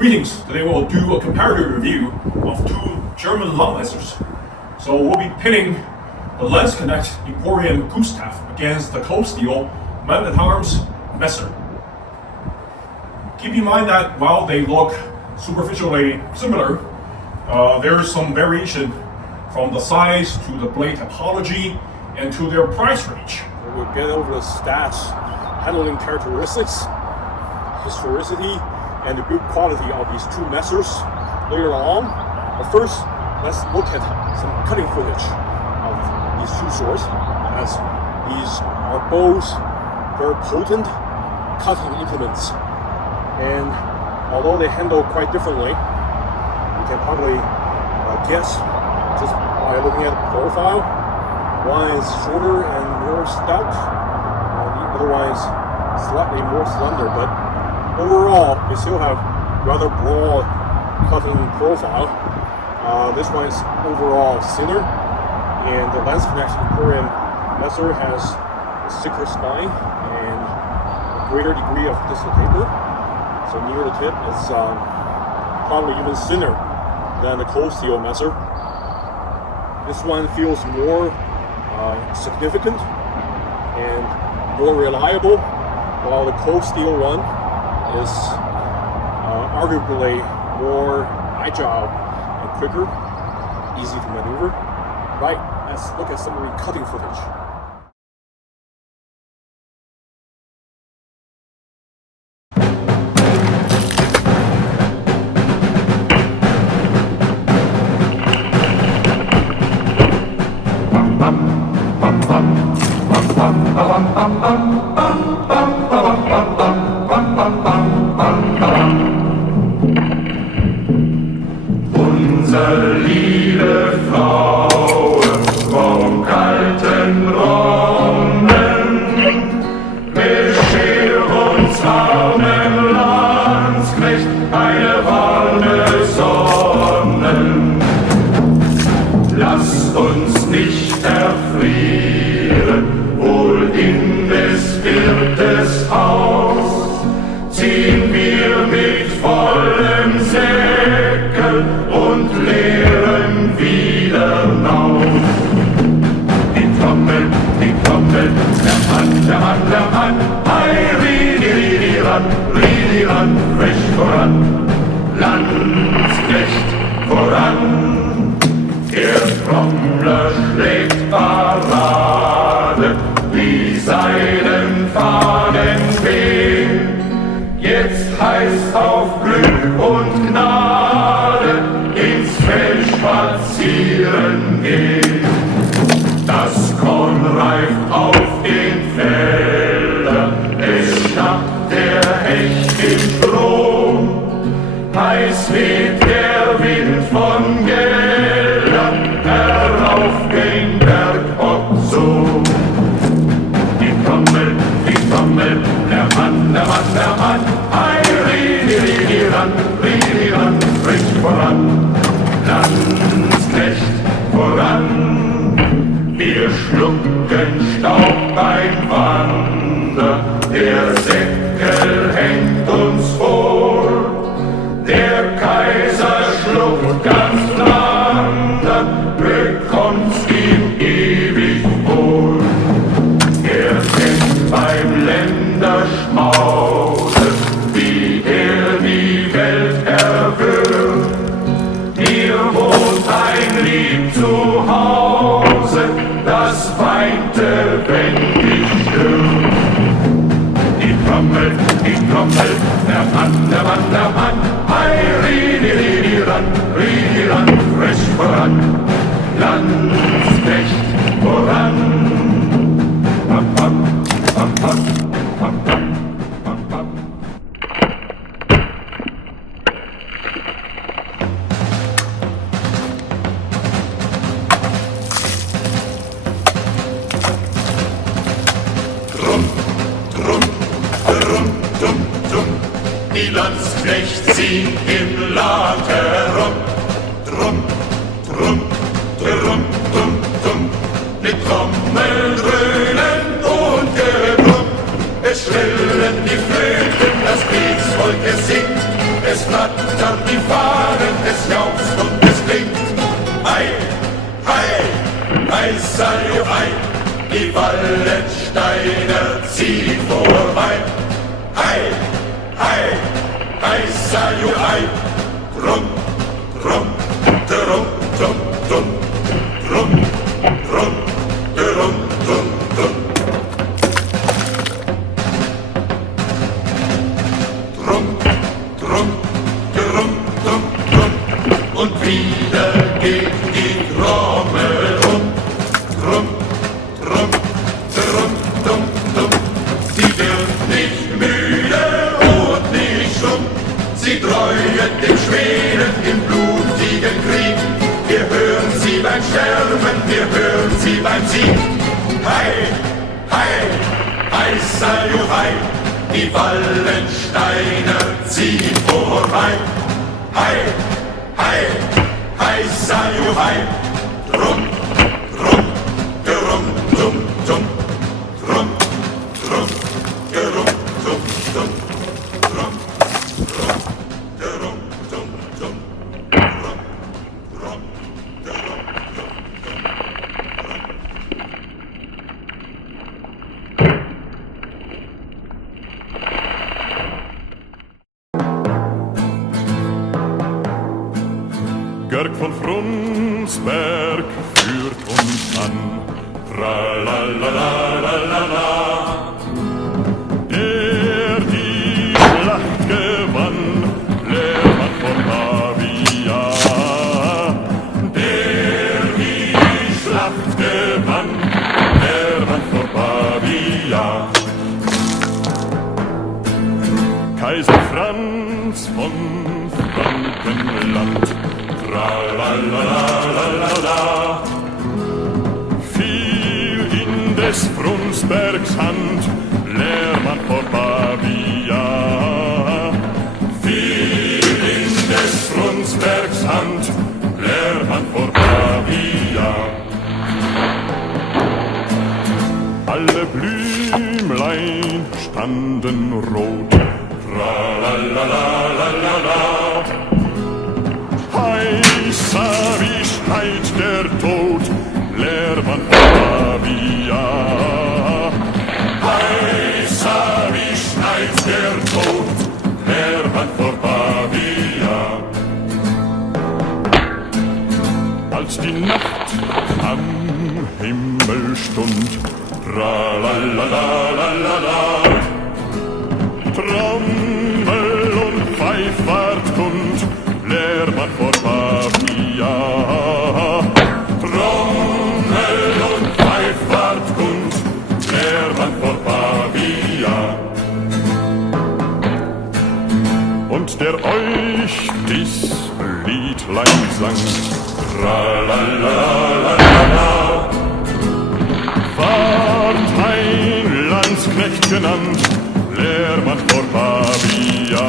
Greetings! Today we'll do a comparative review of two German longmessers. So we'll be pitting the Landsknecht Emporium Gustav against the cold steel man-at-arms Messer. Keep in mind that while they look superficially similar, there is some variation from the size to the blade typology and to their price range. We'll get over the stats, handling characteristics, historicity, and the build quality of these two messers later on. But first, let's look at some cutting footage of these two swords, as these are both very potent cutting implements. And although they handle quite differently, you can probably guess just by looking at the profile. One is shorter and more stout, the other one is slightly more slender, but overall, they still have rather broad cutting profile. This one is overall thinner, and the Landsknecht Emporium messer has a thicker spine and a greater degree of distal taper. So near the tip, it's probably even thinner than the cold steel messer. This one feels more significant and more reliable, while the cold steel one is arguably more agile and quicker, easy to maneuver. Right, let's look at some of the cutting footage. Unsere liebe Frau vom kalten Ronnen beschert uns armen Landsknecht eine warme Sonne. Lasst uns nicht erfrieren, wohl in des Wirtes Haus, ziehen wir mit vollem Säckel und leeren wieder naus. Die Trommel, der Mann, hei, ridi ran, frisch voran, Landsknecht voran. Der Trommler schlägt Parade, die Seidenfahnen wehen. Jetzt heißt auf Glück und Gnade ins Feld spazieren gehen. Das Korn reift auf den Feldern, es schnappt der Hecht im Strom. Heiß weht der Wind von Geldern herauf den Berg ob so. Die Trommel, der Mann, hei, ridi ran, frisch voran, Landsknecht voran. Wir schlucken Staub beim Wander, der Säckel hängt uns vor. Der Kaiser schluckt ganz Flandern, bekommt's ihm ewig wohl. Er kennt beim Länderschmause, wie die Welt erwürgt. Hier wohnt ein lieb Zuhause, das weinte, wenn ich stürmt. Die Trommel, der Mann, hei, ridi ran, frisch voran, Landsknecht voran. Pam, pam, pam, pam, pam, pam, pam, pam. Die Landsknecht ziehen im Land herum. Mit Trommeln, Dröhnen und Gebrumm. Es schrillen die Flöten, das Kriegsvolk es singt, es flattert Panzer, die fahren, es jauchzt und es klingt. Ei, hei, hei, saljuhai, die Wallensteiner ziehen vorbei. Hei, hei, hei, saljuhai, drum, drum, drum, drum, drum, drum, drum, drum, drum, drum. Drum, drum, drum, drum, drum. Und wieder geht die Trommel rum. Drum, drum, drum, drum, drum. Sie wird nicht müde und nicht stumm. Sie treuet dem Schweden im blutigen Krieg. Wir hören sie beim Sterben, wir hören sie beim Sieg. Hei, hei, hei, saljuhai, die Wallensteiner ziehen vorbei. Hei, hei, hei, saljuhai, drum, drum, gerum, dum, dum, drum, drum, gerum, dum, dum, drum, drum, gerum, dum, dum, drum, drum, gerum, dum, dum. Görg von Frunsberg führt uns an. Tralalalala. Der die Schlacht gewann, Lehrmann von Pavia. Der die Schlacht gewann, Lehrmann von Pavia. Kaiser Franz von Frankenland. Tralalalala, fiel in des Frunsbergs Hand, Lehrmann vor Pavia. Fiel in des Frunsbergs Hand, Lehrmann vor Pavia. Alle Blümlein standen rot, tralalalala. Heißer wie schneit der Tod, Lehrmann von Pavia. Heißer wie schneit der Tod, Lehrmann von Pavia. Als die Nacht am Himmel stund, tralalalala, Trommel und Pfeif ward kund, Lehrmann vor Pavia. Trommel und Pfeif ward kund, Lehrmann vor Pavia. Und der euch dies Liedlein sang, tralalalala, ward ein Landsknecht genannt, Lehrmann vor Pavia.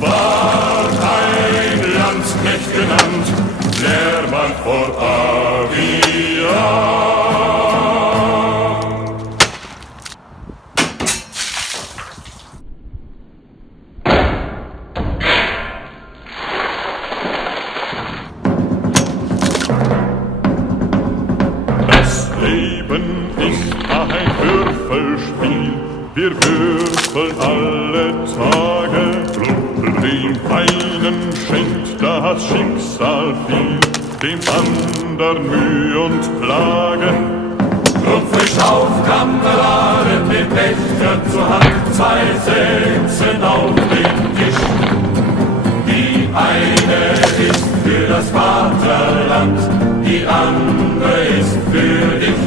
Ward ein Landsknecht genannt, Lehrmann vor Pavia. Das Leben ist ein Würfelspiel, wir würfeln alle Tage. Dem einen schenkt das Schicksal viel, dem andern Mühe und Klage. Drum frisch auf, Kameraden, den Becher zur Hand, zwei setzen auf den Tisch. Die eine ist für das Vaterland, die andere ist für dich.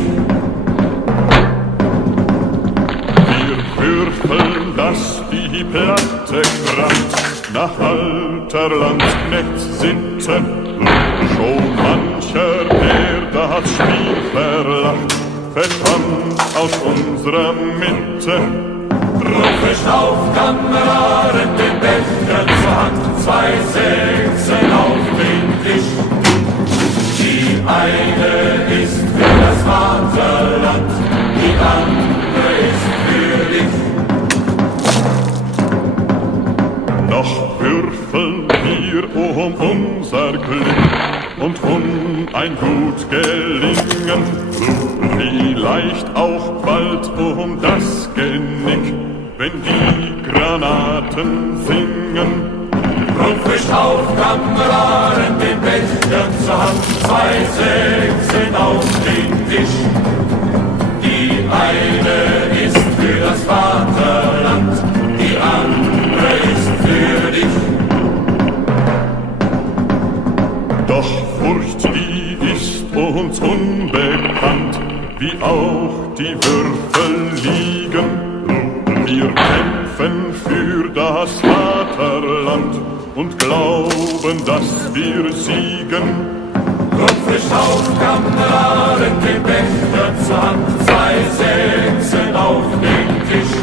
Wir würfeln, dass die Platte kracht, nach alter Landsknecht-Sitte. Schon mancher, der das Spiel verlacht, verschwand aus unserer Mitte. Drum frisch auf, Kameraden, den Becher zur Hand, zwei setzen auf den Tisch. Die eine ist für das Vaterland, die andere ist für dich. Noch würfeln wir unser Glück und ein gut Gelingen, vielleicht auch bald das Genick, wenn die Granaten singen. Rundfrisch auf, Kameraden, den Becher zur Hand, 2 Sechsen auf den Tisch. Die eine ist für das Vaterland, die andere ist für dich. Doch Furcht, die ist uns unbekannt, wie auch die Würfel liegen. Wir kämpfen für das Vaterland und glauben, dass wir siegen. Rundfrisch auf, Kameraden, den Becher zur Hand, 2 Sechsen auf den Tisch.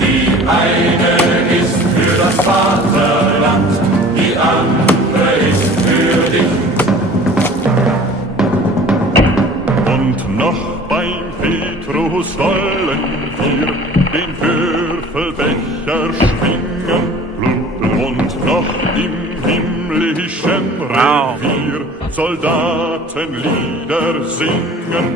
Die eine ist für das Vaterland, die andere ist für dich. Und noch beim Petrus wollen wir den Würfelbecher schwingen und noch im himmlischen Revier Soldatenlieder singen.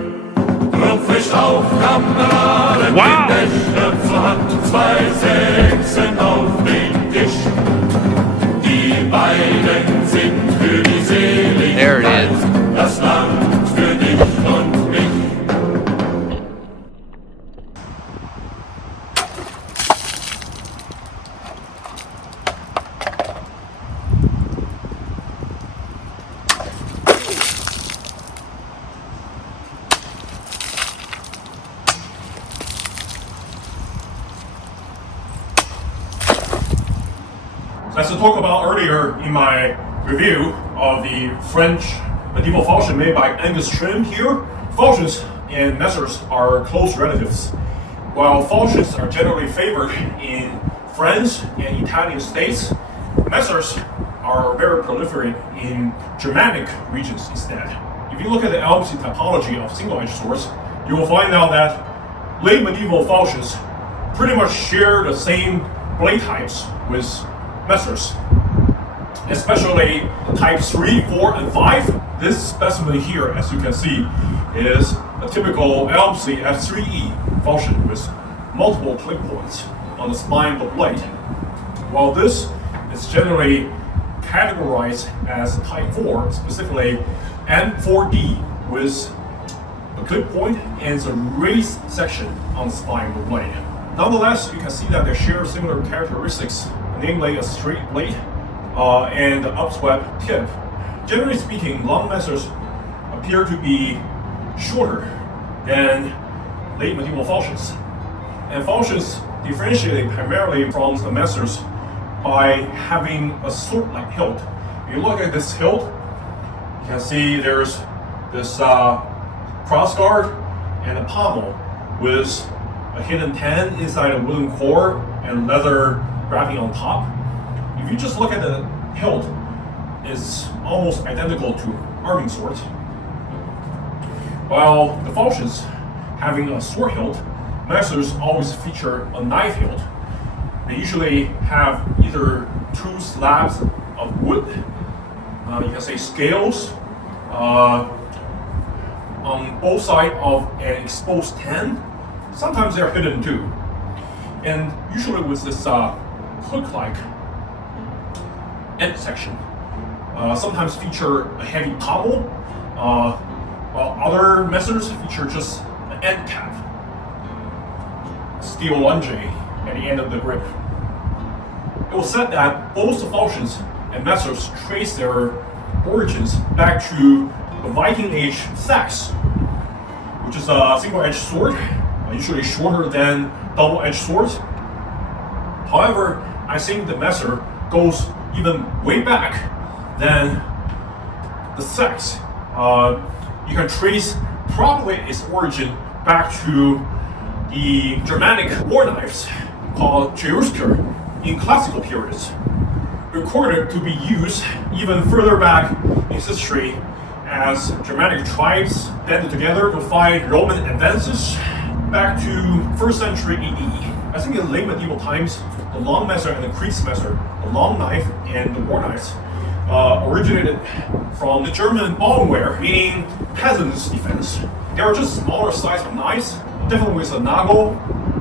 Rundfrisch auf, Kameraden, den Becher zur Hand, 2 Sechsen auf den Tisch. Die beiden sind für die Seligkeit, das Land für dich und mich. As I talked about earlier in my review of the French medieval falchion made by Angus Trim here, falchions and messers are close relatives. While falchions are generally favored in France and Italian states, messers are very proliferate in Germanic regions instead. If you look at the Alpsy typology of single-edged swords, you will find out that late medieval falchions pretty much share the same blade types with messers, especially types 3, 4, and 5. This specimen here, as you can see, is a typical Alpsy F3E falchion with multiple click points on the spine of the blade, while this is generally categorized as type 4, specifically M4D, with a click point and a raised section on the spine of the blade. Nonetheless, you can see that they share similar characteristics, namely a straight blade and an upswept tip. Generally speaking, long messers appear to be shorter than late medieval falchions. And falchions differentiate primarily from the messers by having a sword-like hilt. If you look at this hilt, you can see there's this cross guard and a pommel with a hidden 10 inside a wooden core and leather wrapping on top. If you just look at the hilt, it's almost identical to arming swords. While the falchions having a sword hilt, messers always feature a knife hilt. They usually have either 2 slabs of wood, you can say scales, on both sides of an exposed 10. Sometimes they're hidden too. And usually with this hook-like end section. Sometimes feature a heavy pommel, while other messers feature just an end cap, steel lunge at the end of the grip. It was said that both the falchions and messers trace their origins back to the Viking Age sax, which is a single-edged sword, usually shorter than double-edged swords. However, I think the messer goes even way back than the sax. You can trace probably its origin back to the Germanic war knives called Teusker in classical periods, recorded to be used even further back in history as Germanic tribes banded together to fight Roman advances back to 1st century AD. I think in late medieval times, the the long messer and the crease messer, the long knife and the war knives, originated from the German Bauernwehr, meaning peasants' defense. They are just smaller size of knives, definitely with a nagel,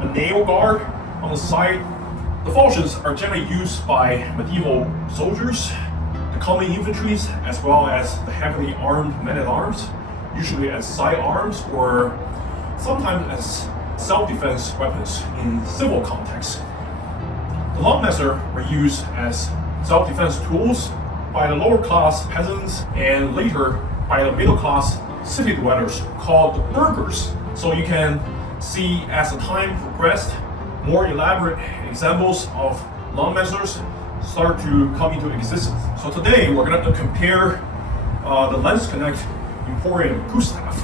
a nail guard on the side. The falchions are generally used by medieval soldiers, the common infantries, as well as the heavily armed men-at-arms, usually as sidearms or sometimes as self-defense weapons in civil contexts. The long messer were used as self-defense tools by the lower class peasants and later by the middle class city dwellers called the burghers. So you can see as the time progressed, more elaborate examples of long messers start to come into existence. So today we're going to compare the Landsknecht Emporium Gustav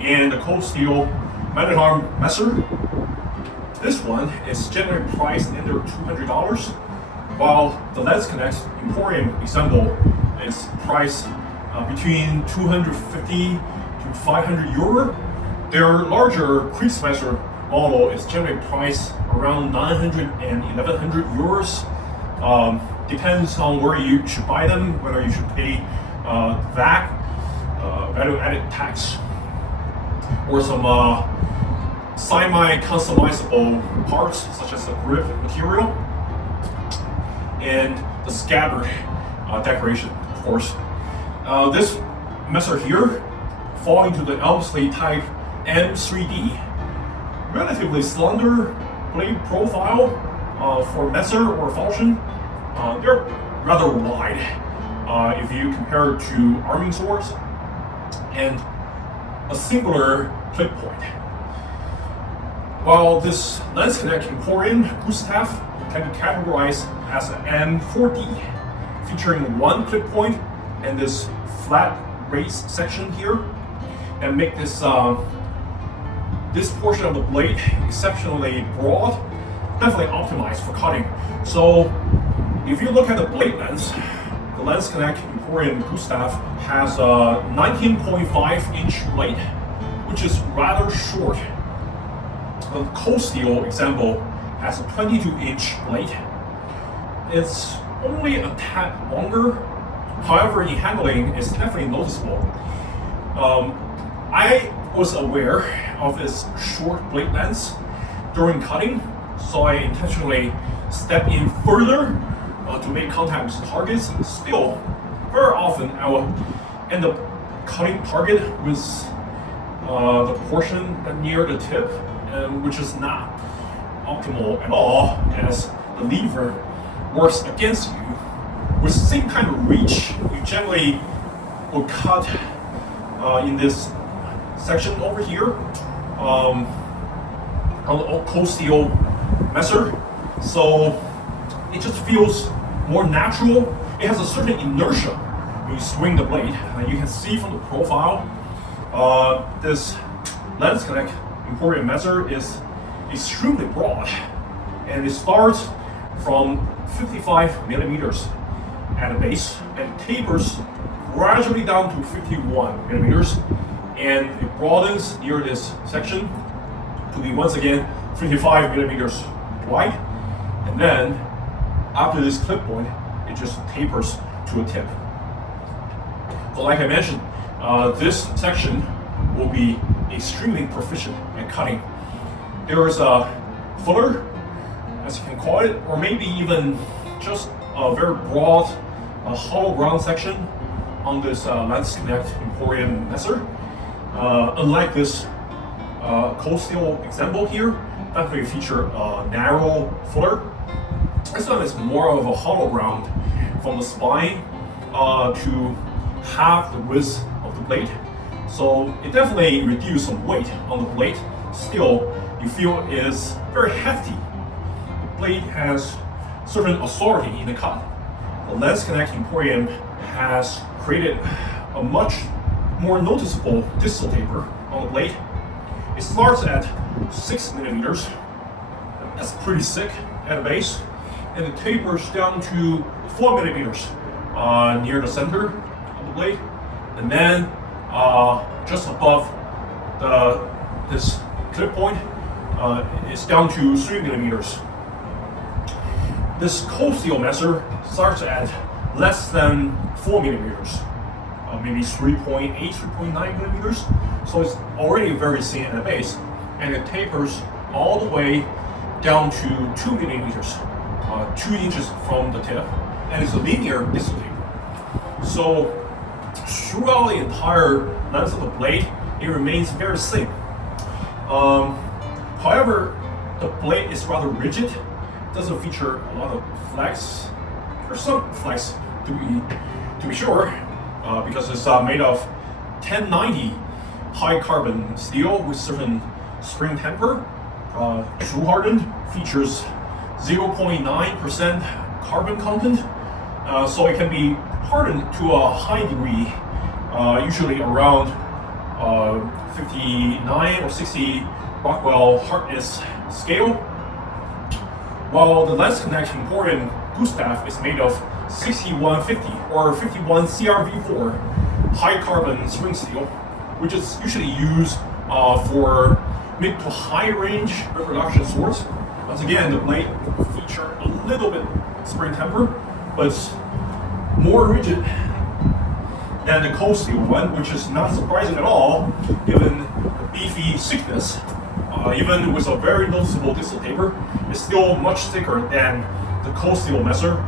and the cold steel man-at-arm messer. This one is generally priced under $200, while the Landsknecht Emporium example is priced between 250 to 500 euro. Their larger crease messer model is generally priced around 900 and 1100 euros. Depends on where you should buy them, whether you should pay VAT, value-added tax, or some semi-customizable parts such as the grip material and the scabbard decoration, of course. This messer here fall into the Elmsley type M3D. Relatively slender blade profile for messer or falchion. They're rather wide if you compare to arming swords, and a singular clip point. While this Landsknecht Emporium Gustav can be categorized as an M4D, featuring one clip point and this flat raised section here, and make this this portion of the blade exceptionally broad, definitely optimized for cutting. So if you look at the blade length, the Landsknecht Emporium Gustav has a 19.5 inch blade, which is rather short. The cold steel example has a 22 inch blade. It's only a tad longer, however in handling it's definitely noticeable. I was aware of its short blade length during cutting, so I intentionally stepped in further to make contact with targets. Still, very often I will end up cutting target with the portion near the tip, which is not optimal at all, as the lever works against you. With the same kind of reach, you generally will cut in this section over here on the cold steel messer, so it just feels more natural. It has a certain inertia when you swing the blade. You can see from the profile, this Landsknecht Emporium messer is extremely broad, and it starts from 55 millimeters at the base and tapers gradually down to 51 millimeters, and it broadens near this section to be once again 55 millimeters wide, and then after this clip point it just tapers to a tip. So like I mentioned, this section will be extremely proficient at cutting. There is a fuller, as you can call it, or maybe even just a very broad hollow ground section on this Landsknecht Emporium messer. Unlike this cold steel example here, that will feature a narrow fuller. This one is more of a hollow ground from the spine to half the width of the blade. So it definitely reduces some weight on the blade. Still, you feel it is very hefty. The blade has certain authority in the cut. The Landsknecht Emporium has created a much more noticeable distal taper on the blade. It starts at 6 millimeters. That's pretty thick at the base, and it tapers down to 4 millimeters near the center of the blade, and then just above this clip point, it's down to 3 millimeters. This cold steel measure starts at less than 4 millimeters, maybe 3.8, 3.9 millimeters. So it's already very thin at the base, and it tapers all the way down to 2 millimeters, 2 inches from the tip, and it's a linear distal taper. So throughout the entire length of the blade, it remains very thin. However, the blade is rather rigid. It doesn't feature a lot of flex. There's some flex to be sure, because it's made of 1090 high carbon steel with certain spring temper. True hardened, features 0.9% carbon content, so it can be hardened to a high degree, usually around 59 or 60 Rockwell hardness scale, while the Landsknecht Emporium Gustav is made of 6150 or 51 CRV4 high carbon spring steel, which is usually used for mid to high range reproduction swords. Once again, the blade feature a little bit spring temper, but it's more rigid than the cold steel one, which is not surprising at all given the beefy thickness. Even with a very noticeable distal taper, it's still much thicker than the cold steel measure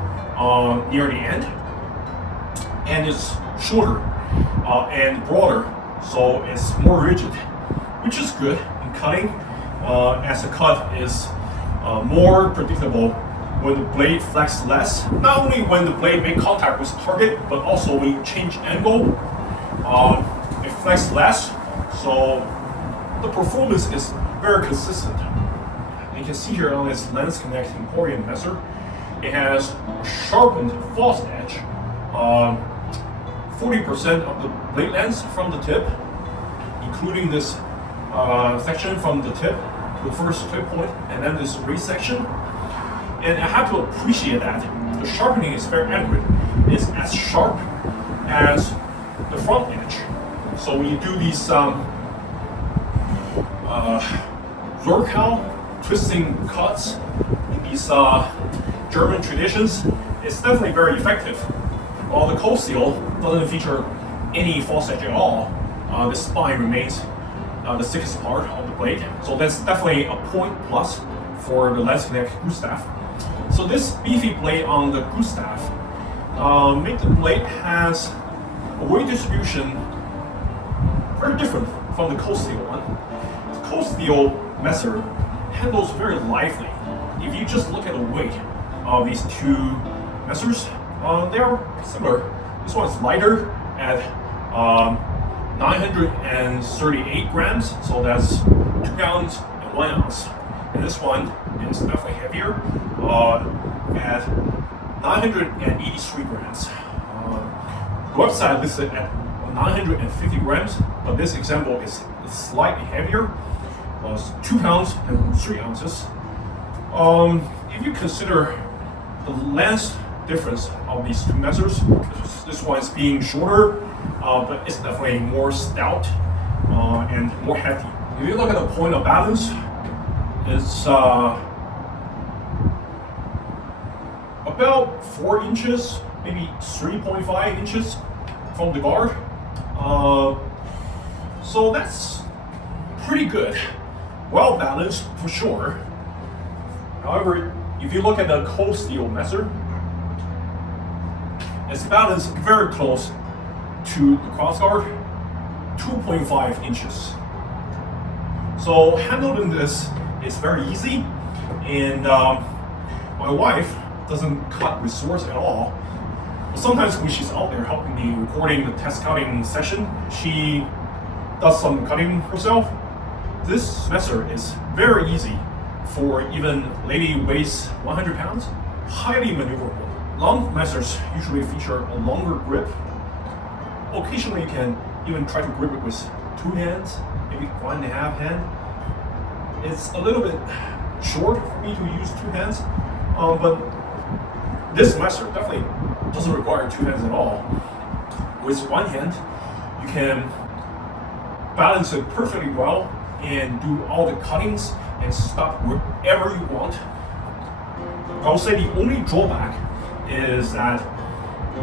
near the end, and it's shorter and broader, so it's more rigid, which is good in cutting, as the cut is more predictable when the blade flexes less. Not only when the blade makes contact with the target, but also when you change angle, it flexes less, so the performance is very consistent. And you can see here on this Landsknecht Emporium measure, it has a sharpened false edge, 40% of the blade length from the tip, including this section from the tip, the first tip point, and then this raised section. And I have to appreciate that the sharpening is very accurate. It's as sharp as the front edge. So when you do these Zurkal twisting cuts in these German traditions, it's definitely very effective. While the cold steel doesn't feature any false edge at all, the spine remains the thickest part of the blade. So that's definitely a point plus for the Landsknecht Gustav. So this beefy blade on the Gustav make the blade has a weight distribution very different from the cold steel one. The cold steel measure handles very lively. If you just look at the weight of these two measures, they are similar. This one is lighter at 938 grams, so that's 2 pounds and 1 ounce. And this one is definitely heavier at 983 grams. The website listed at 950 grams, but this example is slightly heavier, 2 pounds and 3 ounces. If you consider the length difference of these two measures, this one is being shorter, but it's definitely more stout and more heavy. If you look at the point of balance, it's about 4 inches, maybe 3.5 inches from the guard. So that's pretty good. Well balanced for sure. However, if you look at the cold steel measure, it's balanced very close to the crossguard, 2.5 inches. So handling this is very easy, and my wife doesn't cut with swords at all. But sometimes when she's out there helping me recording the test cutting session, she does some cutting herself. This measure is very easy for even lady weighs 100 pounds, highly maneuverable. Long measures usually feature a longer grip. Occasionally you can even try to grip it with 2 hands, maybe 1.5 hand. It's a little bit short for me to use 2 hands, but this measure definitely doesn't require 2 hands at all. With 1 hand, you can balance it perfectly well and do all the cuttings and stop wherever you want. I would say the only drawback is that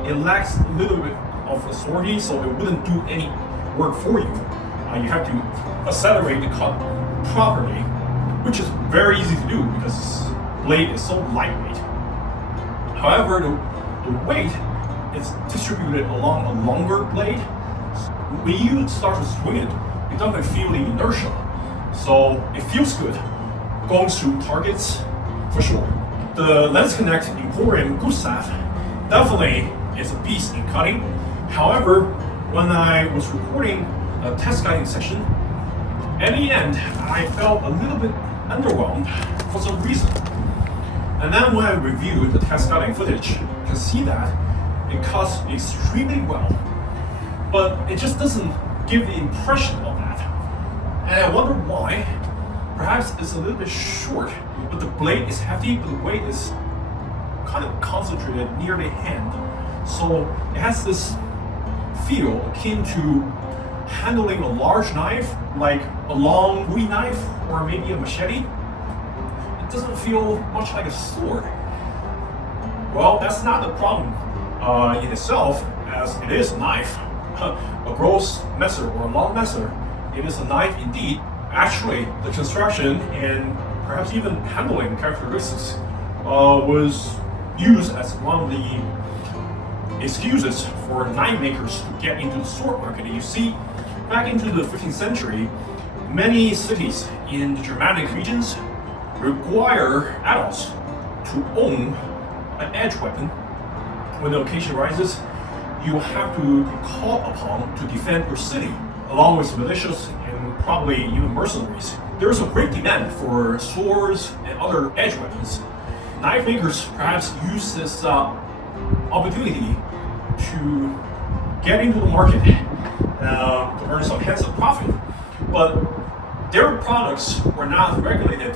it lacks a little bit of authority, so it wouldn't do any work for you. You have to accelerate the cut properly, which is very easy to do because this blade is so lightweight. However, the weight is distributed along a longer blade. When you start to swing it, you definitely feel the inertia. So it feels good going through targets for sure. The Landsknecht Emporium Gustav definitely is a beast in cutting. However, when I was recording a test cutting session, at the end, I felt a little bit underwhelmed for some reason. And then when I reviewed the test cutting footage, you can see that it cuts extremely well, but it just doesn't give the impression of that. And I wonder why. Perhaps it's a little bit short, but the blade is hefty, but the weight is kind of concentrated near the hand. So it has this feel akin to handling a large knife, like a long Bowie knife or maybe a machete. It doesn't feel much like a sword. Well, that's not the problem in itself, as it is a knife. A gross messer or a long messer, it is a knife indeed. Actually, the construction and perhaps even handling characteristics was used as one of the excuses for knife makers to get into the sword market. You see, back into the 15th century, many cities in the Germanic regions require adults to own an edge weapon. When the occasion rises, you have to be called upon to defend your city, along with militias and probably even mercenaries. There is a great demand for swords and other edge weapons. Knife makers perhaps use this opportunity to get into the market to earn some handsome profit. But their products were not regulated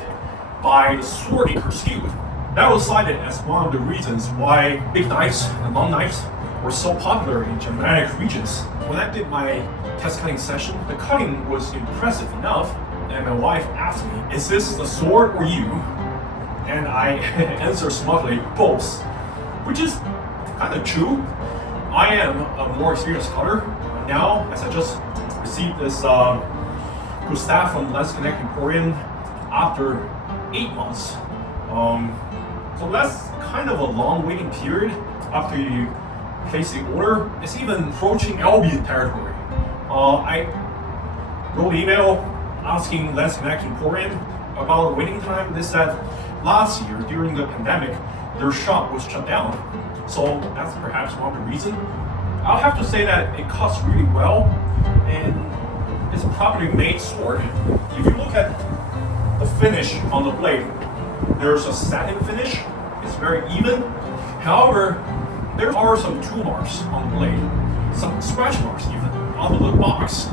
by the Sword Acres Guild. That was cited as one of the reasons why big knives and long knives were so popular in Germanic regions. When I did my test cutting session, the cutting was impressive enough, and my wife asked me, "Is this the sword or you?" And I answered smugly, "Both," which is kind of true. I am a more experienced cutter now, as I just received this Gustav from Landsknecht Emporium after 8 months. So that's kind of a long waiting period after you place the order. It's even approaching Albion territory. I wrote an email asking Landsknecht Emporium about the waiting time. They said last year during the pandemic, their shop was shut down. So that's perhaps one of the reasons. I'll have to say that it cuts really well, and it's a properly made sword. If you look at the finish on the blade, there's a satin finish. It's very even. However, there are some tool marks on the blade, some scratch marks even on the box.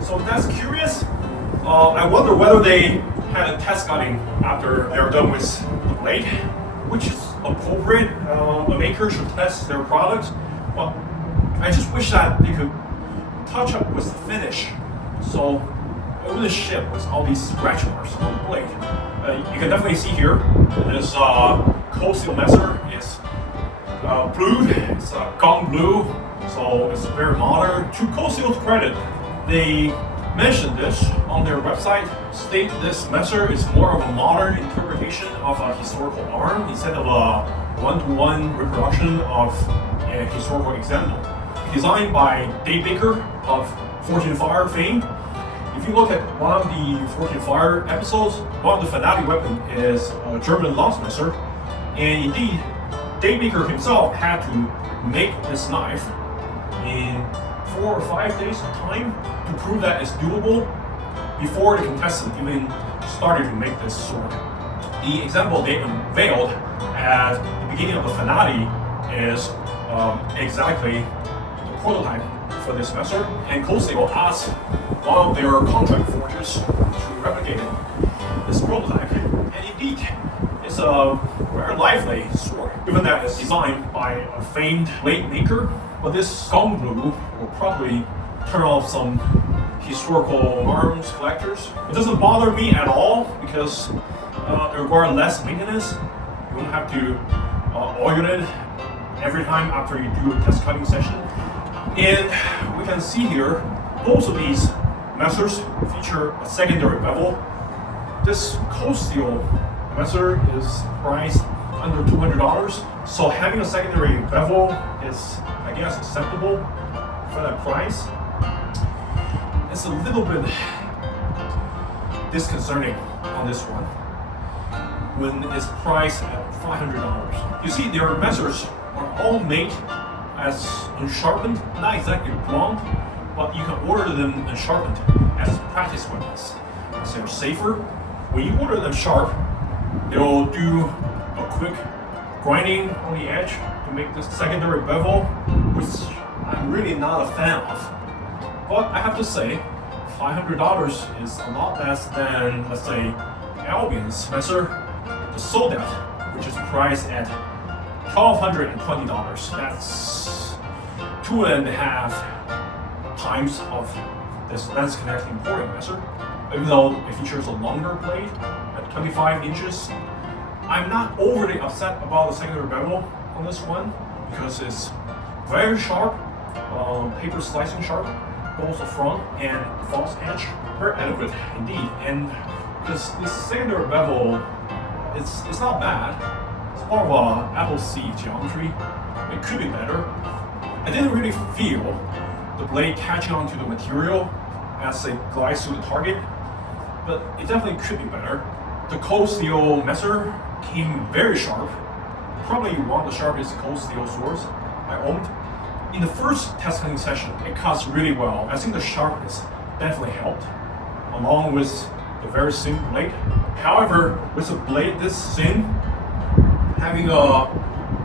So that's curious. I wonder whether they had a test cutting after they're done with the blade, which is appropriate. A maker should test their products. But I just wish that they could touch up with the finish, so it wouldn't ship with all these scratch marks on the blade. You can definitely see here, this cold steel messer is blued, it's gone blue, so it's very modern. To Cold Steel's credit, they mentioned this on their website, state this messer is more of a modern interpretation of a historical arm instead of a one-to-one reproduction of a historical example. Designed by Dave Baker of Fortune Fire fame. If you look at one of the Fortune Fire episodes, one of the finale weapon is a German Landsknecht, and indeed, Dave Baker himself had to make this knife in 4 or 5 days time to prove that it's doable before the contestant even started to make this sword. The example they unveiled at the beginning of the finale is exactly the prototype for this messer, and Cold Steel asked one of their contract forgers to replicate this prototype, and indeed, it's a very lively sword, given that it's designed by a famed blade maker. But this gum blue will probably turn off some historical arms collectors. It doesn't bother me at all because it requires less maintenance. You won't have to oil it every time after you do a test cutting session. And we can see here, both of these messers feature a secondary bevel. This cold steel messer is priced under $200, so having a secondary bevel is, I guess, acceptable for that price. It's a little bit disconcerting on this one when it's priced at $500. You see, their messers are all made as unsharpened, not exactly blunt, but you can order them unsharpened as practice weapons. So they're safer. When you order them sharp, they'll do a quick grinding on the edge to make this secondary bevel, which I'm really not a fan of. But I have to say, $500 is a lot less than, let's say, Albion's messer, the Soldat, which is priced at $1,220. That's 2.5 times of this Landsknecht Emporium messer. Even though it features a longer blade at 25 inches, I'm not overly upset about the secondary bevel on this one because it's very sharp, paper slicing sharp, both the front and false edge. Very adequate indeed. And this secondary bevel, it's not bad. It's more of a apple seed geometry. It could be better. I didn't really feel the blade catching onto the material as it glides through the target, but it definitely could be better. The cold steel messer came very sharp, probably one of the sharpest cold steel swords I owned. In the first test cutting session, it cuts really well. I think the sharpness definitely helped, along with the very thin blade. However, with a blade this thin, having a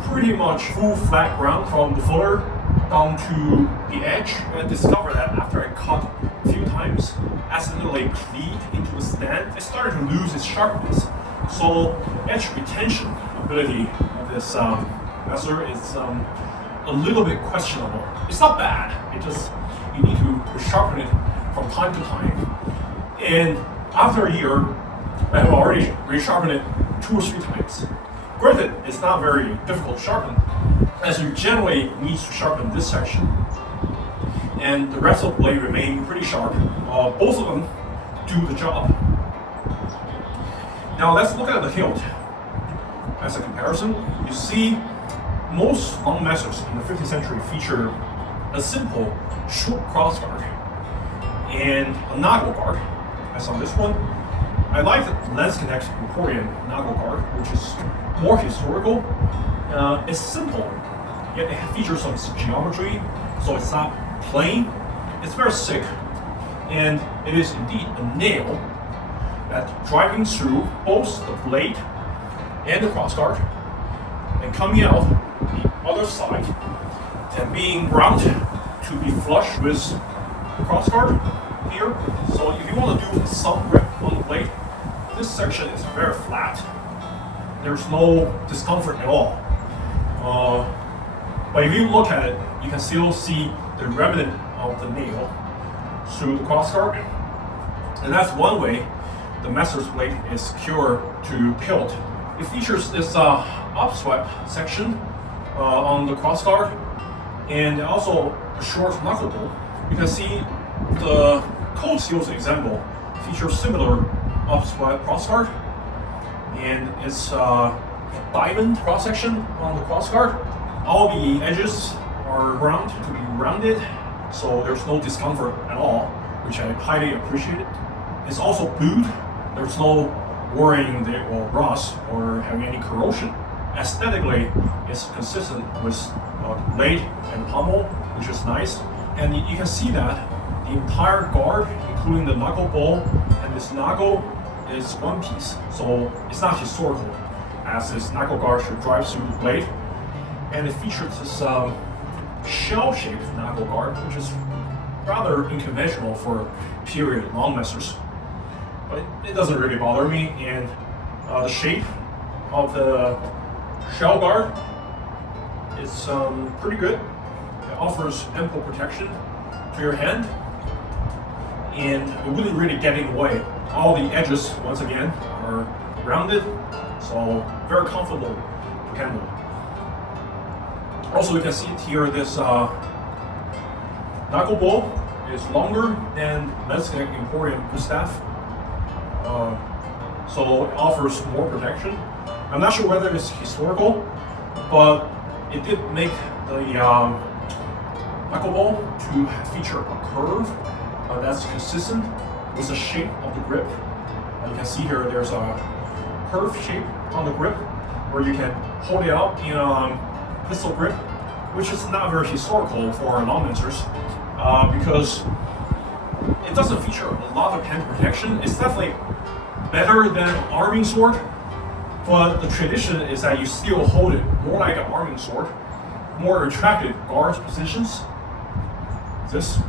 pretty much full flat ground from the footer down to the edge, I discovered that after I cut a few times, accidentally cleaved into the stand, it started to lose its sharpness. So edge retention ability of this messer is a little bit questionable. It's not bad, it just, you need to resharpen it from time to time. And after a year, I have already resharpened it 2 or 3 times. Granted, it's not very difficult to sharpen, as you generally need to sharpen this section, and the rest of the blade remain pretty sharp. Both of them do the job. Now let's look at the hilt. As a comparison, you see most long messers in the 15th century feature a simple short crossguard and a knuckle guard. As on this one, I like the Landsknecht Emporium knuckle guard, which is more historical. It's simple, yet it features some geometry, so it's not plain. It's very thick, and it is indeed a nail that driving through both the blade and the crossguard and coming out the other side and being ground to be flush with the crossguard here. So if you want to do some grip on the blade, this section is very flat. There's no discomfort at all. But if you look at it, you can still see the remnant of the nail through the crossguard. And that's one way the messer's blade is secure to hilt. It features this upswept section on the crossguard, and also a short knuckle bolt. You can see the cold steel's example features similar upswept crossguard, and it's diamond cross section on the crossguard. All the edges are round to be rounded, so there's no discomfort at all, which I highly appreciate. It's also blued. There's no worrying that it will rust or having any corrosion. Aesthetically, it's consistent with the blade and pommel, which is nice. And you can see that the entire guard, including the knuckle bolt and this knuckle, is one piece. So it's not historical, as this knuckle guard should drive through the blade. And it features this shell-shaped knuckle guard, which is rather unconventional for period long messers. But it doesn't really bother me, and the shape of the shell guard is pretty good. It offers ample protection to your hand, and it wouldn't really get in the way. All the edges, once again, are rounded, so very comfortable to handle. Also, you can see it here, this knuckleball is longer than Landsknecht Emporium Gustav. So it offers more protection. I'm not sure whether it's historical, but it did make the knuckleball to feature a curve that's consistent with the shape of the grip. You can see here there's a curved shape on the grip where you can hold it out in a pistol grip, which is not very historical for long lancers because it doesn't feature a lot of hand protection. It's definitely better than an arming sword, but the tradition is that you still hold it more like an arming sword, more attractive guard positions. This,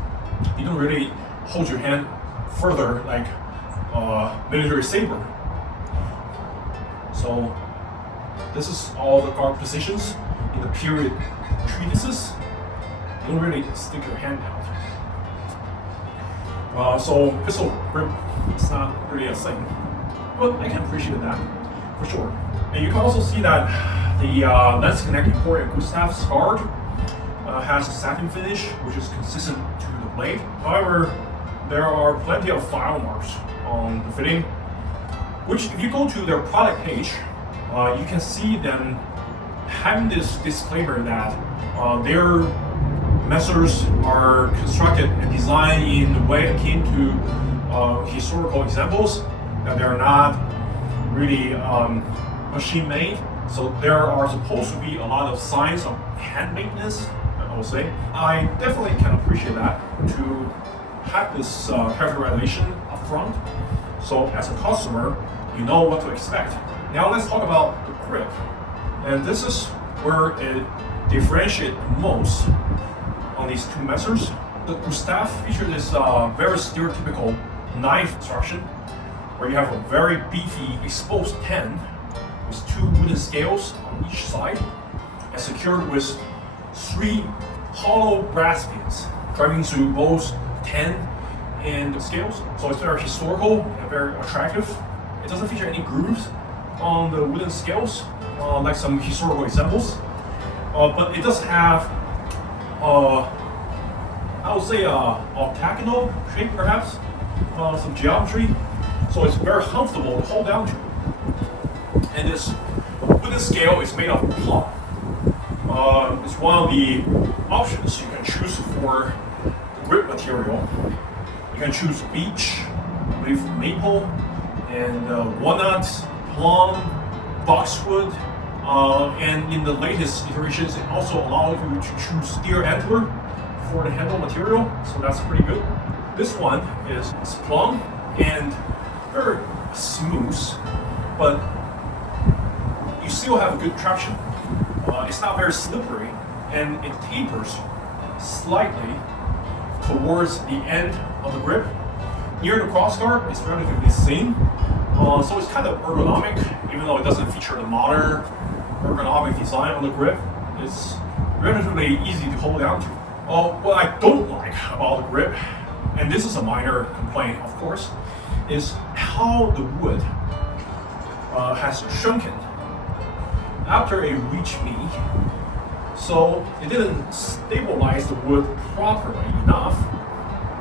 you don't really hold your hand further like a military saber. So this is all the guard positions in the period treatises. You don't really stick your hand out. So pistol grip is not really a thing, but I can appreciate that for sure. And you can also see that the Landsknecht Emporium Gustav Scabbard has a satin finish, which is consistent to the blade. However, there are plenty of file marks on the fitting, which if you go to their product page, you can see them having this disclaimer that their messers are constructed and designed in the way akin to historical examples, that they're not really machine made. So there are supposed to be a lot of signs of handmadeness, I would say. I definitely can appreciate that, to have this characterization up front. So as a customer, you know what to expect. Now let's talk about the grip. And this is where it differentiates most on these two messers. The Gustav features this very stereotypical knife construction, where you have a very beefy exposed hand with two wooden scales on each side and secured with 3 hollow brass pins driving through both hand and the scales. So it's very historical and very attractive. It doesn't feature any grooves on the wooden scales like some historical examples, but it does have I would say octagonal shape, perhaps, some geometry. So it's very comfortable to hold down to. And this wooden scale is made of plum. It's one of the options you can choose for the grip material. You can choose beech with maple and walnut, plum, boxwood, and in the latest iterations, it also allows you to choose deer antler for the handle material, so that's pretty good. This one is plum and very smooth, but you still have good traction. It's not very slippery, and it tapers slightly towards the end of the grip. Near the crossguard, it's relatively thin, so it's kind of ergonomic, even though it doesn't feature the modern ergonomic design on the grip. It's relatively easy to hold down to. What I don't like about the grip, and this is a minor complaint, of course, is how the wood has shrunken after it reached me. So it didn't stabilize the wood properly enough.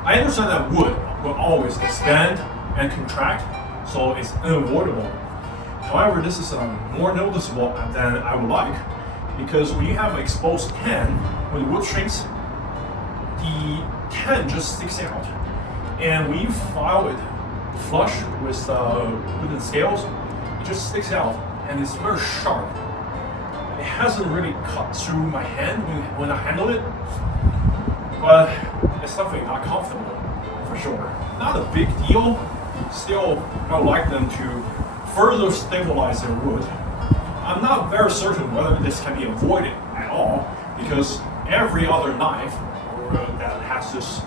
I understand that wood will always expand and contract, so it's unavoidable. However, this is more noticeable than I would like, because when you have an exposed tan, when the wood shrinks, the tan just sticks out. And when you file it flush with wooden scales, it just sticks out, and it's very sharp. It hasn't really cut through my hand when I handle it, but it's definitely not comfortable, for sure. Not a big deal. Still, I would like them to further stabilize their wood. I'm not very certain whether this can be avoided at all, because every other knife that has this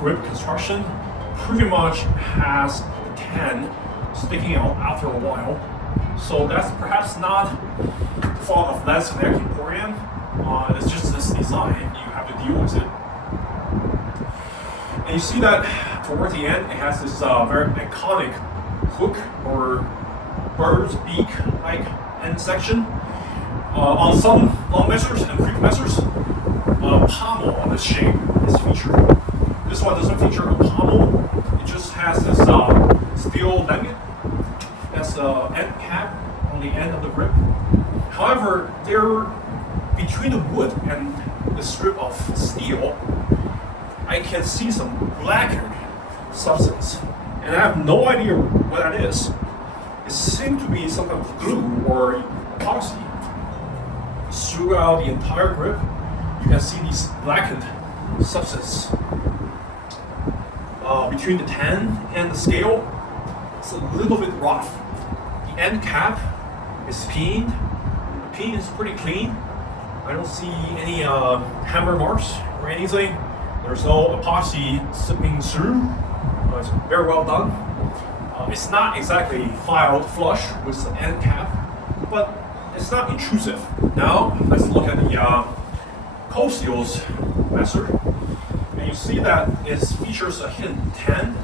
grip construction pretty much has the tan sticking out after a while. So that's perhaps not the fault of Landsknecht Emporium. It's just this design. You have to deal with it. And you see that towards the end, it has this very iconic hook or bird's beak-like end section. On some long messers and creep messers, a pommel on this shape is featured. This one doesn't feature a pommel. It just has this steel nugget. That's the end cap on the end of the grip. However, between the wood and the strip of steel, I can see some blackened substance, and I have no idea what that is. It seems to be some kind of glue or epoxy. Throughout the entire grip, you can see these blackened substance. Between the tan and the scale, it's a little bit rough. The end cap is cleaned. The pin is pretty clean. I don't see any hammer marks or anything. There's no epoxy slipping through. It's very well done. It's not exactly filed flush with the end cap, but it's not intrusive. Now let's look at the cold steel's messer, and you see that it features a hidden tan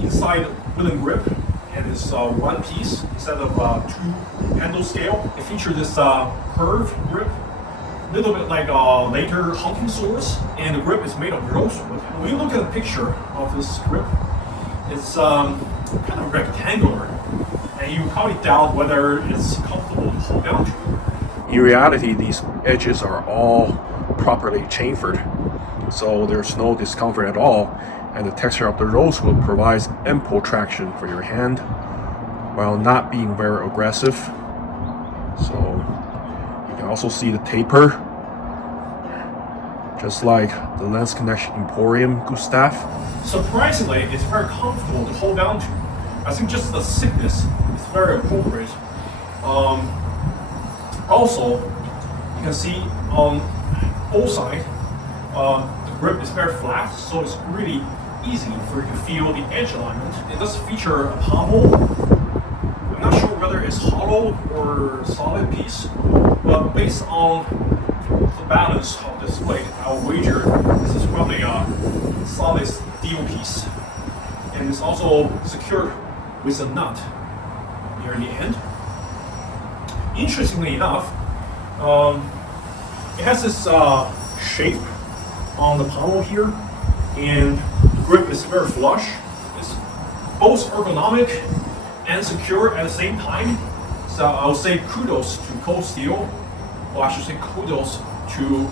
inside wooden grip, and it's one piece instead of two handle scale. It features this curved grip, a little bit like later hunting swords, and the grip is made of rosewood. When you look at a picture of this grip, it's kind of rectangular, and you probably doubt whether it's comfortable to hold down to. In reality, these edges are all properly chamfered, so there's no discomfort at all, and the texture of the rosewood provides ample traction for your hand while not being very aggressive. So you can also see the taper, just like the Landsknecht Emporium Gustav. Surprisingly, it's very comfortable to hold down to. I think just the thickness is very appropriate. Also, you can see on both sides, the grip is very flat, so it's really easy for you to feel the edge alignment. It does feature a pommel. I'm not sure whether it's hollow or solid piece, but based on the balance of this blade, I'll wager this is probably a solid steel piece. And it's also secured with a nut near the end. Interestingly enough, it has this shape on the pommel here, and the grip is very flush. It's both ergonomic and secure at the same time. So I would say kudos to Cold Steel, or I should say kudos to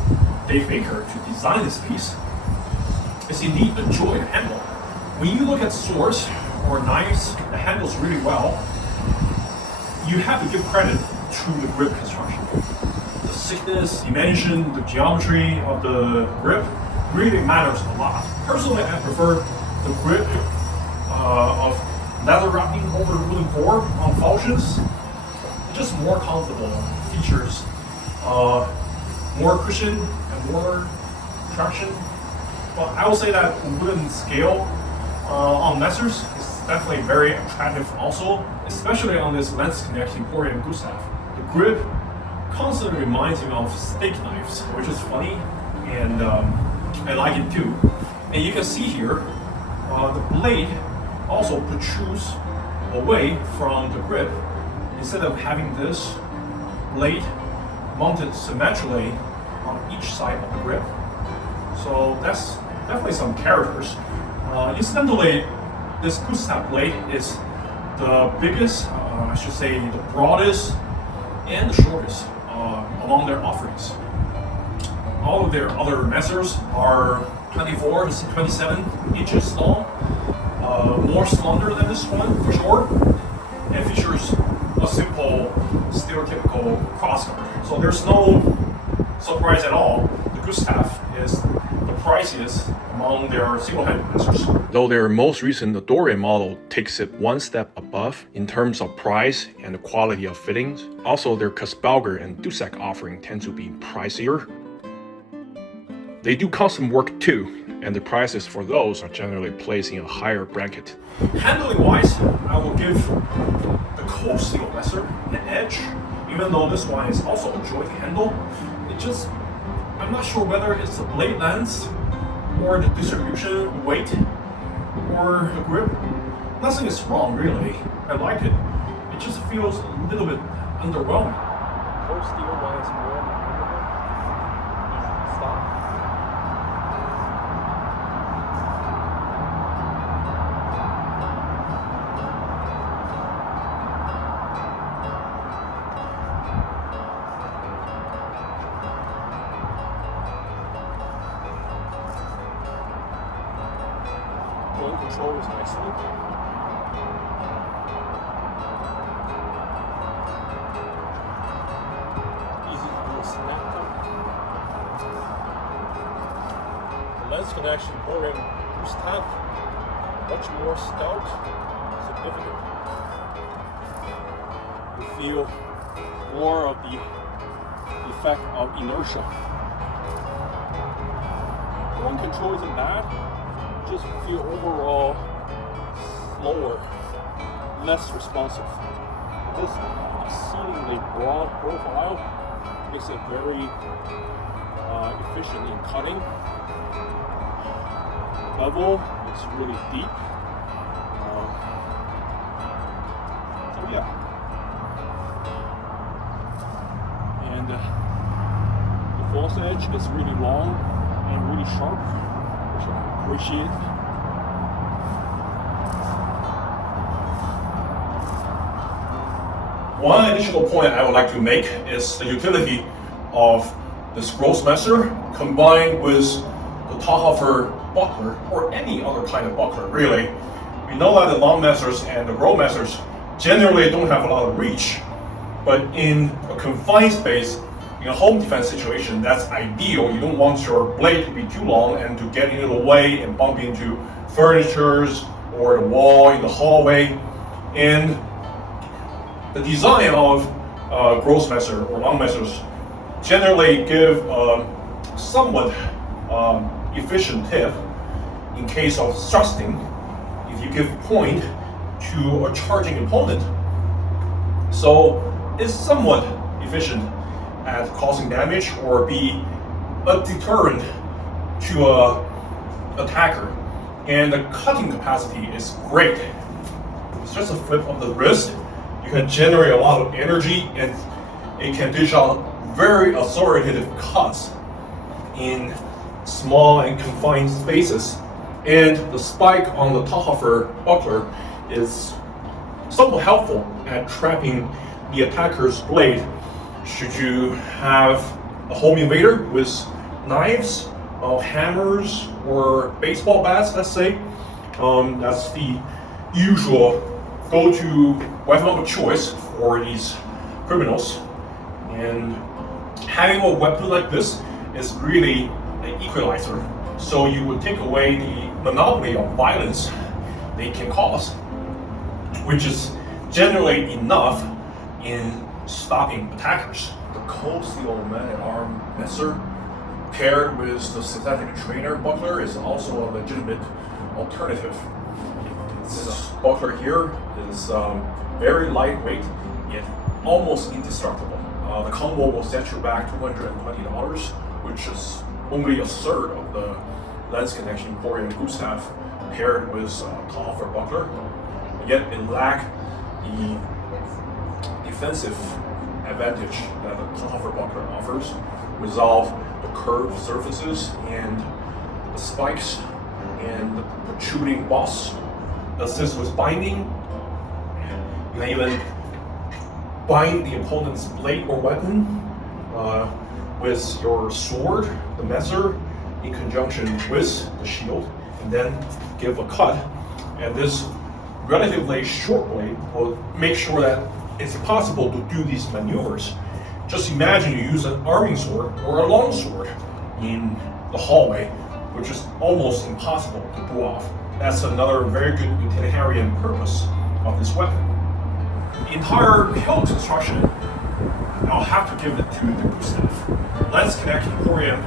Dave Baker to design this piece. It's indeed a joy to handle. When you look at swords or knives that handles really well, you have to give credit to the grip construction. The thickness, dimension, the geometry of the grip really matters a lot. Personally, I prefer the grip of leather wrapping over wooden core on Falchions. It's just more comfortable, features more cushion and more traction. But I will say that wooden scale on messers is definitely very attractive also, especially on this Landsknecht Emporium Gustav. The grip constantly reminds me of steak knives, which is funny, and I like it too. And you can see here, the blade also protrudes away from the grip instead of having this blade mounted symmetrically on each side of the grip. So that's definitely some characters. Incidentally, this Gustav blade is the biggest, I should say the broadest and the shortest among their offerings. All of their other messers are 24 to 27 inches long, more slender than this one for sure, and features a simple stereotypical crossguard. So there's no surprise at all. The Gustav is the priciest among their single-handed messers. Though their most recent Dorian model takes it one step above in terms of price and the quality of fittings, also their Scabbard and Dusak offering tend to be pricier. They do custom work too, and the prices for those are generally placed in a higher bracket. Handling wise, I will give the Cold Steel messer an edge, even though this one is also a joy to handle. I'm not sure whether it's the blade length or the distribution weight or the grip. Nothing is wrong really. I like it. It just feels a little bit underwhelmed. Cold steel was more memorable. Easy to stop. Point control is excellent. Easy to do a snap cut. The Landsknecht Emporium Gustav, much more stout, significant. You feel more of the effect of inertia. Point control isn't bad. Just feel overall slower, less responsive. This exceedingly broad profile makes it very efficient in cutting. Bevel is really deep. So yeah. And the false edge is really long and really sharp, which I appreciate. One additional point I would like to make is the utility of this Grossmesser combined with the Talhoffer buckler, or any other kind of buckler really. We know that the long messers and the Grossmessers generally don't have a lot of reach, but in a confined space, in a home defense situation, that's ideal. You don't want your blade to be too long and to get into the way and bump into furnitures or the wall in the hallway. And the design of Grossmesser or long messers generally give somewhat efficient tip in case of thrusting if you give point to a charging opponent. So it's somewhat efficient at causing damage or be a deterrent to a attacker. And the cutting capacity is great. It's just a flip of the wrist. You can generate a lot of energy and it can dish out very authoritative cuts in small and confined spaces. And the spike on the Talhoffer buckler is somewhat helpful at trapping the attacker's blade. Should you have a home invader with knives, hammers, or baseball bats, let's say, that's the usual go-to weapon of choice for these criminals. And having a weapon like this is really an equalizer. So you would take away the monopoly of violence they can cause, which is generally enough in stopping attackers. The cold steel man-at-arm messer paired with the synthetic trainer buckler is also a legitimate alternative. This buckler here is very lightweight yet almost indestructible. The combo will set you back $220, which is only a third of the Landsknecht Emporium Gustav paired with Talhoffer buckler. Yet it lacks the defensive advantage that the Talhoffer buckler offers, without the curved surfaces and the spikes and the protruding boss. Assist with binding. You can even bind the opponent's blade or weapon with your sword, the messer, in conjunction with the shield, and then give a cut. And this relatively short blade will make sure that it's possible to do these maneuvers. Just imagine you use an arming sword or a long sword in the hallway, which is almost impossible to pull off. That's another very good utilitarian purpose of this weapon. The entire Hilt construction, I'll have to give it to the Gustav. Landsknecht Emporium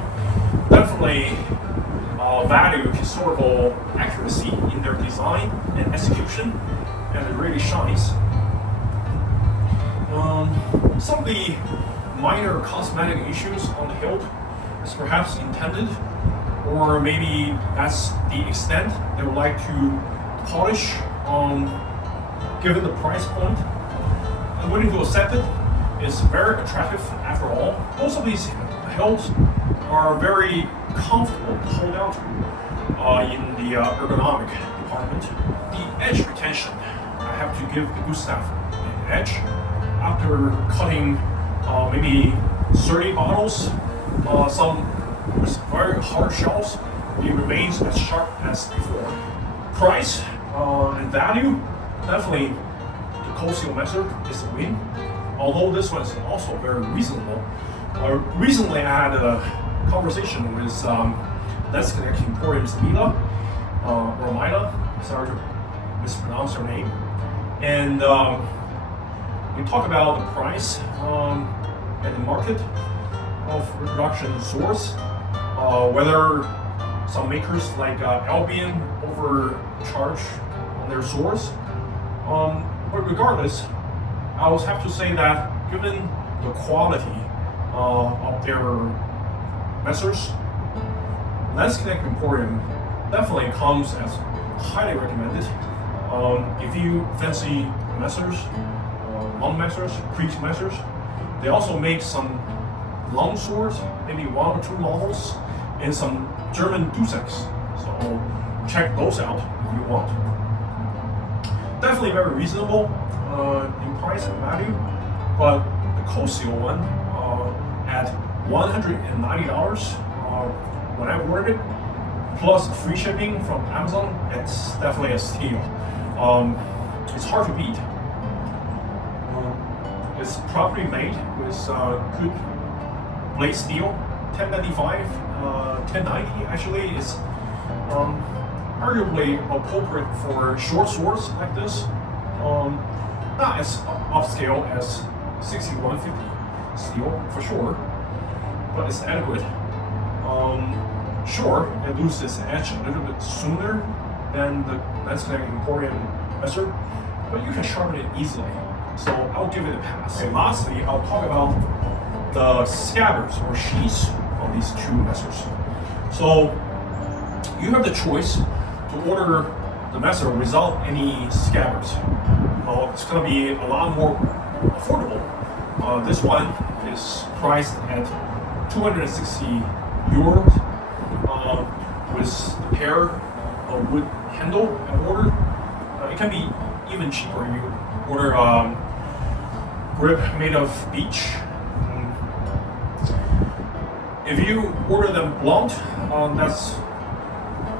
definitely value historical accuracy in their design and execution, and it really shines. Some of the minor cosmetic issues on the Hilt is perhaps intended, or maybe that's the extent they would like to polish given the price point. I'm willing to accept it, is very attractive after all. Most of these hilts are very comfortable to hold down to in the ergonomic department. The edge retention, I have to give Gustav an edge. After cutting maybe 30 bottles, some with very hard shells, it remains as sharp as before. Price and value, definitely the cold steel method is a win. Although this one is also very reasonable. Recently I had a conversation with Landsknecht Emporium's Mila, or Mila, sorry to mispronounce her name. And we talk about the price and the market of reproduction source, whether some makers like Albion overcharge on their source. But regardless, I would have to say that given the quality of their messers, Landsknecht Emporium definitely comes as highly recommended. If you fancy messers, long messers, crease messers, they also make some long swords, maybe 1 or 2 models, and some German Duseks. So check those out if you want. Definitely very reasonable in price and value, but the cold steel one at $190 when I ordered it, plus free shipping from Amazon, it's definitely a steal. It's hard to beat. It's properly made with good blade steel. 1095, 1090 actually is arguably appropriate for short swords like this. Not as upscale as 6150 steel for sure, but it's adequate. Sure, it loses edge a little bit sooner than the Landsknecht Emporium messer, but you can sharpen it easily, so I'll give it a pass. And lastly, I'll talk about the scabbards or sheaths of these two messers. So you have the choice to order the messer without any scabbards. It's going to be a lot more affordable. This one is priced at 260 euros with the pair of wood handle and order. It can be even cheaper. You order grip made of beech. If you order them blunt, that's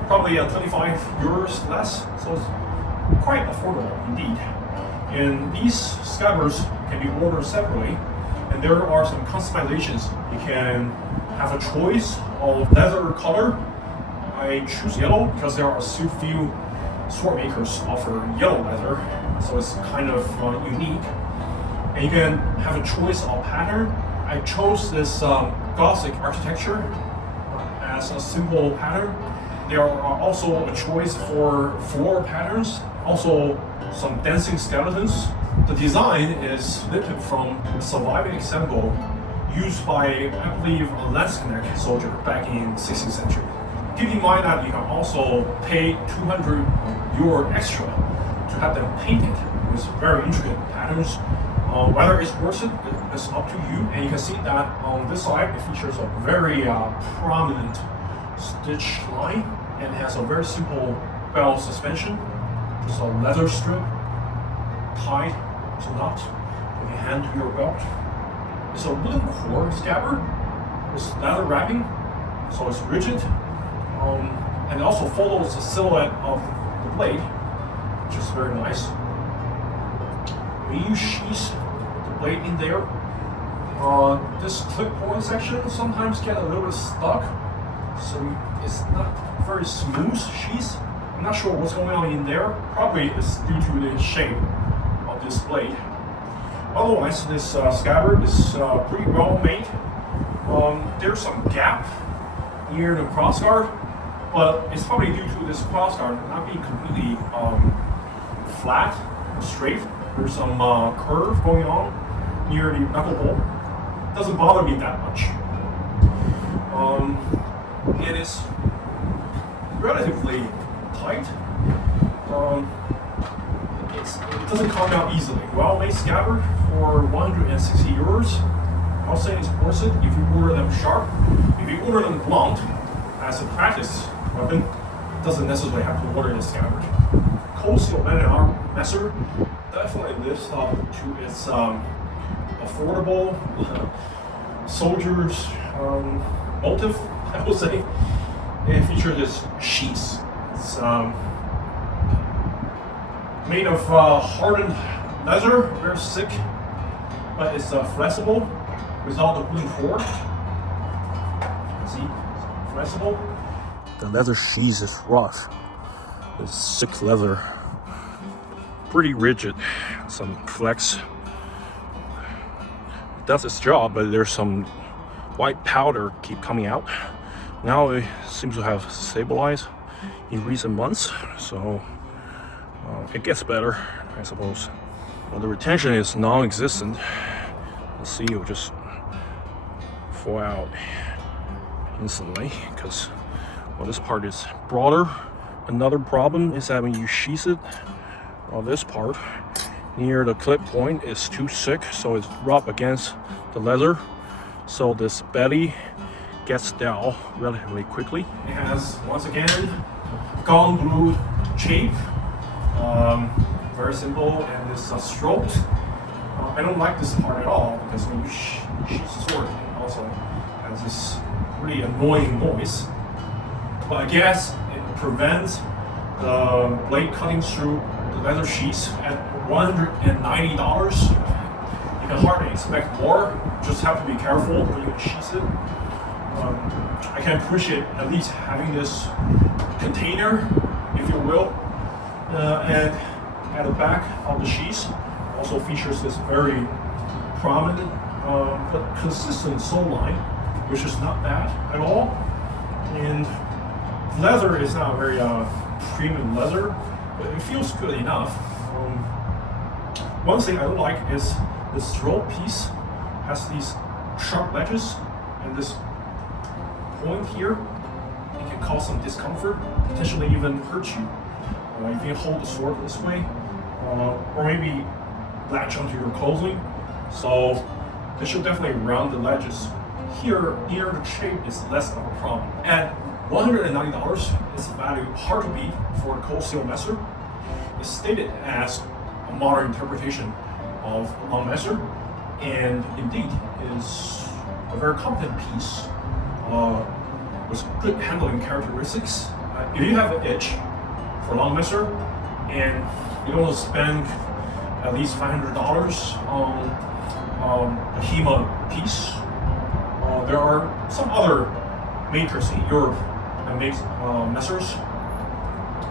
probably 25 euros less, so it's quite affordable indeed. And these scabbards can be ordered separately, and there are some customizations. You can have a choice of leather color. I choose yellow because there are so few sword makers offer yellow leather, so it's kind of unique. And you can have a choice of pattern. I chose this Gothic architecture as a simple pattern. There are also a choice for floral patterns, also some dancing skeletons. The design is lifted from a surviving example used by, I believe, a Landsknecht soldier back in 16th century. Keep in mind that you can also pay 200 euro extra to have them painted with very intricate patterns. Whether it's worth it is up to you, and you can see that on this side it features a very prominent stitch line and has a very simple belt suspension, just a leather strip tied to knot with your hand to your belt. It's a wooden core scabbard with leather wrapping, so it's rigid, and it also follows the silhouette of the blade, which is very nice. When you sheath the blade in there, this clip point section sometimes get a little bit stuck, so it's not very smooth sheath. I'm not sure what's going on in there. Probably it's due to the shape of this blade. Otherwise, this scabbard is pretty well made. There's some gap near the crossguard, but it's probably due to this crossguard not being completely flat or straight. There's some curve going on near the knuckle bolt. Doesn't bother me that much. It is relatively tight. It doesn't come out easily. Well-made scabbard for 160 euros. I'll say it's worth it if you order them sharp. If you order them blunt, as a practice weapon, it doesn't necessarily have to order it scabbard. Cold steel man-at-arm messer definitely lives up to its affordable soldier's motive, I would say. It features this sheath. It's made of hardened leather, very thick, but it's flexible without the wooden core. See, it's flexible. The leather sheath is rough. It's thick leather, pretty rigid. Some flex. It does its job, but there's some white powder keep coming out. Now it seems to have stabilized in recent months, so it gets better, I suppose. Well, the retention is non-existent. Let's see, it'll just fall out instantly because, well, this part is broader. Another problem is that when you sheath it, well, this part near the clip point is too thick, so it's rubbed against the leather, so this belly gets down relatively quickly. It has, once again, gone blue shape. Very simple, and it's stroked. I don't like this part at all because when you sheath the sword, it also has this really annoying noise. But I guess it prevents the blade cutting through the leather sheath at $190. You can hardly expect more. You just have to be careful when you sheath it. I can appreciate at least having this container, if you will, and at the back of the sheath also features this very prominent but consistent sole line, which is not bad at all. And leather is not very premium leather, but it feels good enough. One thing I don't like is this throat piece has these sharp edges, and this point here, it can cause some discomfort, potentially even hurt you. If you hold the sword this way, or maybe latch onto your clothing. So they should definitely round the edges. Here, near the shape is less of a problem. At $190, it's a value hard to beat for a cold steel messer. It's stated as a modern interpretation of a long messer, and indeed is a very competent piece with good handling characteristics. If you have an itch for a long messer and you don't want to spend at least $500 on a HEMA piece, there are some other makers in Europe that make messers,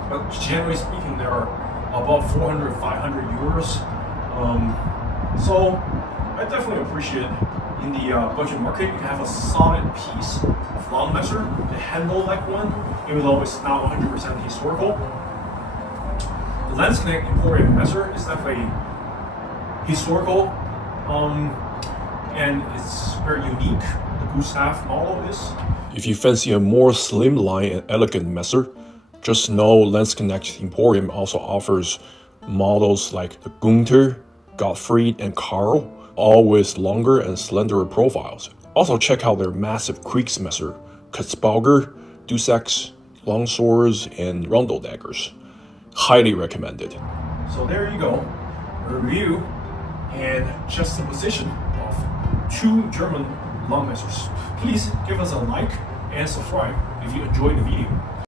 but generally speaking, they are above 400, 500 euros. So I definitely appreciate in the budget market, you can have a solid piece of long messer, the handle like one, even though it's not 100% historical. The Landsknecht Emporium messer is definitely historical, and it's very unique. The Gustav model is. If you fancy a more slimline and elegant messer, just know Landsknecht Emporium also offers models like the Gunther, Gottfried, and Karl, all with longer and slenderer profiles. Also check out their massive Kriegsmesser, Katzbauger, Duseks, longswords, and rundle daggers. Highly recommended. So there you go, a review and juxtaposition of two German long messers. Please give us a like and subscribe if you enjoyed the video.